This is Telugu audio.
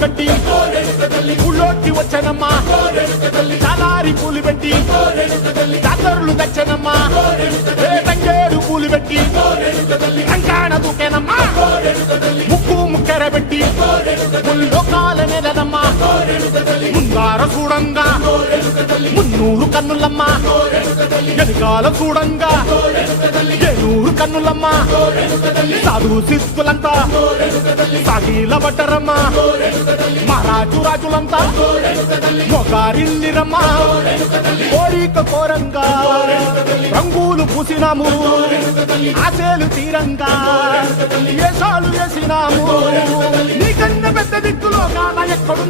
గడ్డి ఊళ్ళోకి వచ్చనమ్మా చాలారి పూలు పెట్టి జాతరులు తెచ్చనమ్మా తంగేడు పూలు పెట్టి కంకాణ దూకేనమ్మా ముక్కు ముక్కెర పెట్టి ముల్లోకాల నెలనమ్మా ముందార చూడంగా మున్నూరు కన్నులమ్మా ఎనకాల చూడంగా ఏనూరు కన్నులమ్మా సాధు శిస్తులంతా సాగిల బట్టరమ్మా మహారాజు రాజులంతా మొగారిల్లిరమ్మా కోరిక కోరంగా రంగులు పూసినాము ఆశలు తీరంగా వేషాలు వేసినాము నీకన్నా పెద్ద దిక్కులో కాన ఎక్కడు